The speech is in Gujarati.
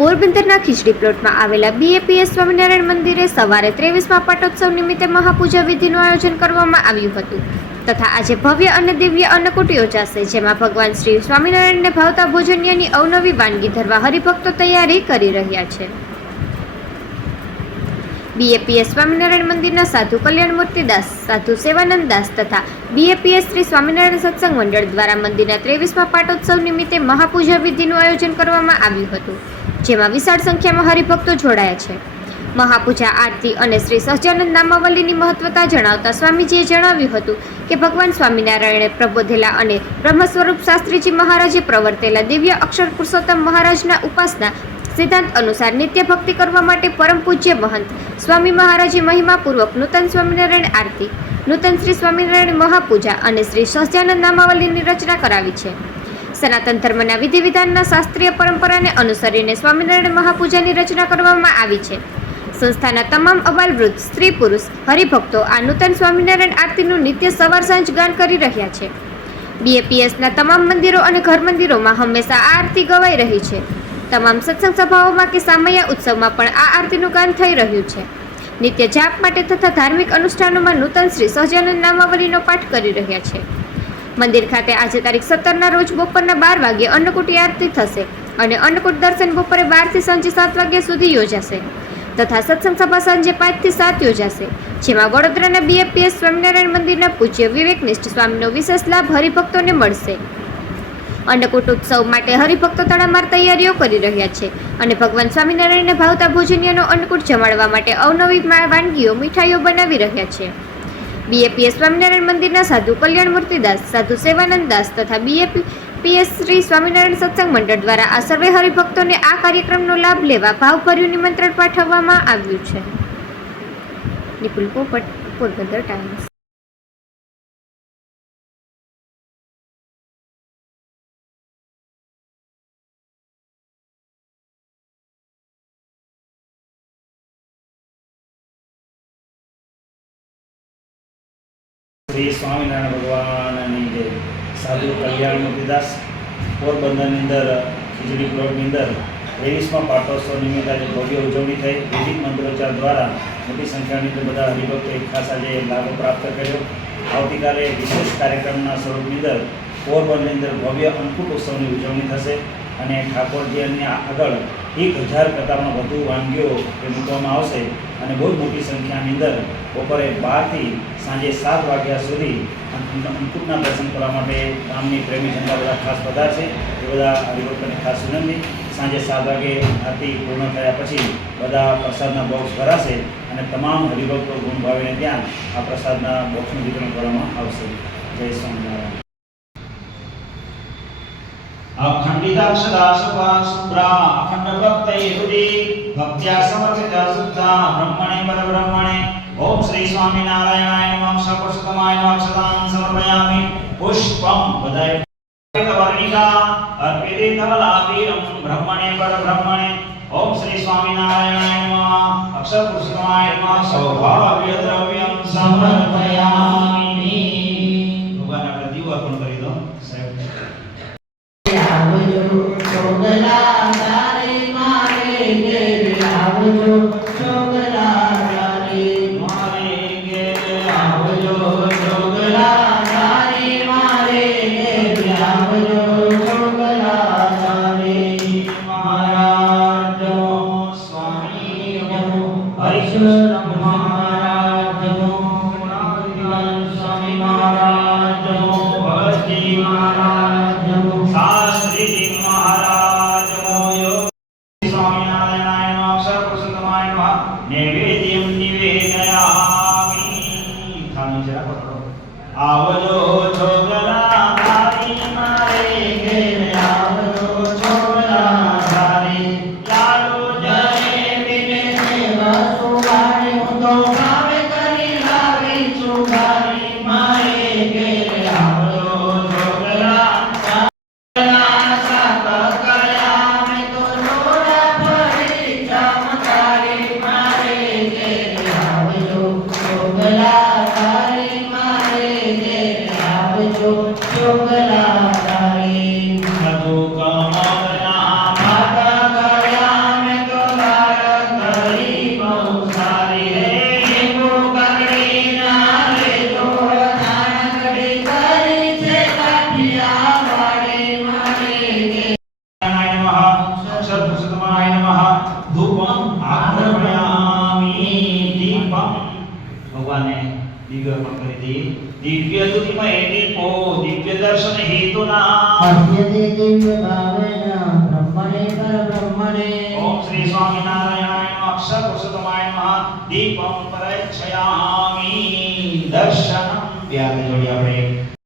પોરબંદરના ખીચડી પ્લોટમાં આવેલા બીએપીએસ સ્વામિનારાયણ મંદિરે સવારે ત્રેવીસમાં પાટોત્સવ નિમિત્તે મહાપૂજા વિધિનું આયોજન કરવામાં આવ્યું હતું. તથા આજે ભવ્ય અને દિવ્ય અન્નકૂટ યોજાશે, જેમાં ભગવાન શ્રી સ્વામિનારાયણને ભાવતા ભોજન્યની અવનવી વાનગી ધરવા હરિભક્તો તૈયારી કરી રહ્યા છે. બીએપીએસ સ્વામિનારાયણ મંદિરના સાધુ કલ્યાણ મૂર્તિદાસ સાધુ સેવાનંદ દાસ તથા બીએપીએસ શ્રી સ્વામિનારાયણ સત્સંગ મંડળ દ્વારા મંદિરના ત્રેવીસમાં પાટોત્સવ નિમિત્તે મહાપૂજા વિધિનું આયોજન કરવામાં આવ્યું હતું. જેમાં વિશાળ સંખ્યામાં હરિભક્તો જોડાયા છે. મહાપૂજા, આરતી અને શ્રી સહજાનંદ નામાવલીની મહત્વતા જણાવતા સ્વામીજીએ જણાવ્યું હતું કે ભગવાન સ્વામિનારાયણે પ્રબોધેલા અને બ્રહ્મ સ્વરૂપ શાસ્ત્રીજી મહારાજે પ્રવર્તેલા દિવ્ય અક્ષર પુરુષોત્તમ મહારાજના ઉપાસના સિદ્ધાંત અનુસાર નિત્ય ભક્તિ કરવા માટે પરમ પૂજ્ય મહંત સ્વામી મહારાજે મહિમાપૂર્વક નૂતન સ્વામિનારાયણ આરતી, નૂતન શ્રી સ્વામિનારાયણ મહાપૂજા અને શ્રી સહજાનંદ નામાવલીની રચના કરાવી છે. સનાતન ધર્મના વિધિ વિધાનના શાસ્ત્રીય પરંપરાને અનુસરીને સ્વામિનારાયણ મહાપૂજાની રચના કરવામાં આવી છે. સંસ્થાના તમામ અબાલવૃદ્ધ, સ્ત્રી પુરુષ, હરિભક્તો આ નૂતન સ્વામિનારાયણ આરતીનું નિત્ય સવાર સાંજ ગાન કરી રહ્યા છે. બીએપીએસના તમામ મંદિરો અને ઘર મંદિરોમાં હંમેશા આ આરતી ગવાઈ રહી છે. તમામ સત્સંગ સભાઓમાં કે સામૈયા ઉત્સવમાં પણ આ આરતીનું ગાન થઈ રહ્યું છે. નિત્ય જાપ માટે તથા ધાર્મિક અનુષ્ઠાનોમાં નૂતન શ્રી સહજાનંદ નામાવલીનો પાઠ કરી રહ્યા છે. મંદિર ખાતે આજે તારીખ સત્તરના રોજ બપોરના બાર વાગ્યે અન્નકૂટ આરતી થશે અને અન્નકૂટ દર્શન બપોરે બારથી સાંજે સાત વાગ્યા સુધી યોજાશે તથા સત્સંગ સભા સાંજે પાંચથી સાત યોજાશે, જેમાં વડોદરાના બીએપીએસ સ્વામિનારાયણ મંદિરના પૂજ્ય વિવેકનિષ્ઠ સ્વામીનો વિશેષ લાભ હરિભક્તોને મળશે. અન્નકૂટ ઉત્સવ માટે હરિભક્તો તડામાર તૈયારીઓ કરી રહ્યા છે અને ભગવાન સ્વામિનારાયણને ભાવતા ભોજનીયનો અન્નકૂટ જમાડવા માટે અવનવી વાનગીઓ, મીઠાઈઓ બનાવી રહ્યા છે. બીએપીએસ સ્વામિનારાયણ મંદિરના સાધુ કલ્યાણ મૂર્તિદાસ, સાધુ સેવાનંદ દાસ તથા બીએપી પીએસ શ્રી સ્વામિનારાયણ સત્સંગ મંડળ દ્વારા આ સર્વે હરિભક્તોને આ કાર્યક્રમનો લાભ લેવા ભાવભર્યું નિમંત્રણ પાઠવવામાં આવ્યું છે. નિપુલ પોપટ, પોરબંદર ટાઈમ્સ. શ્રી સ્વામિનારાયણ ભગવાનની જે સાધુ કલ્યાણ મૂર્તિદાસ પોરબંદરની અંદર, ખીચડી પ્લોટની અંદર, ત્રેવીસમાં પાટોત્સવ નિમિત્તે આજે ભવ્ય ઉજવણી થઈ. વિવિધ મંત્રોચ્ચાર દ્વારા મોટી સંખ્યાની અંદર બધા હરિભક્તો એક ખાસ આજે લાભો પ્રાપ્ત કર્યો. આવતીકાલે વિશેષ કાર્યક્રમના સ્વરૂપની અંદર પોરબંદરની અંદર ભવ્ય અંકુટ ઉત્સવની ઉજવણી થશે અને ઠાકોરજીની આગળ એક હજાર કરતાં વધુ વાનગીઓ એ મૂકવામાં આવશે અને બહુ મોટી સંખ્યાની અંદર બપોરે બારથી સાંજે સાત વાગ્યા સુધી અંક- અંકુટના દર્શન કરવા માટે ગામની પ્રેમી જનતા બધા ખાસ બધા છે. એ બધા હરિભક્તોને ખાસ વિનંતી. સાંજે સાત વાગે આરતી પૂર્ણ થયા પછી બધા પ્રસાદના બોક્સ ભરાશે અને તમામ હરિભક્તો ગુણ ભાવીને ત્યાં આ પ્રસાદના બોક્સનું વિતરણ કરવામાં આવશે. જય સ્વામિનારાયણ. પરબ્રહ્મણે ઓમ શ્રી સ્વામિનારાયણાય નમઃ સપુષ્પમાય નમઃ સદાં સમર્પયામિ પુષ્પમ બધાય વર્ણિકા અર્પિતે ધવલાભીરમ બ્રહ્મણે પરબ્રહ્મણે ઓમ શ્રી સ્વામિનારાયણાય નમઃ અક્ષર પુષ્પમાય નમઃ સૌભાગ્ય દ્રવ્યમ ભગવાન આપણે દીવો અર્પણ કરી દો સાહેબ escuela ને દિગમ કરી દિવ્ય તુતિમય નિપો દિવ્ય દર્શન હેતુના અદ્યતે દિવ્ય ભાવેન બ્રહ્મણે પર બ્રહ્મણે ઓમ શ્રી સ્વામિનારાયણાય નમઃ અક્ષર પુરુષોત્તમાય નમઃ દીપમ પરચ્છયામિ દર્શનમ વ્યાજ જોડી આપણે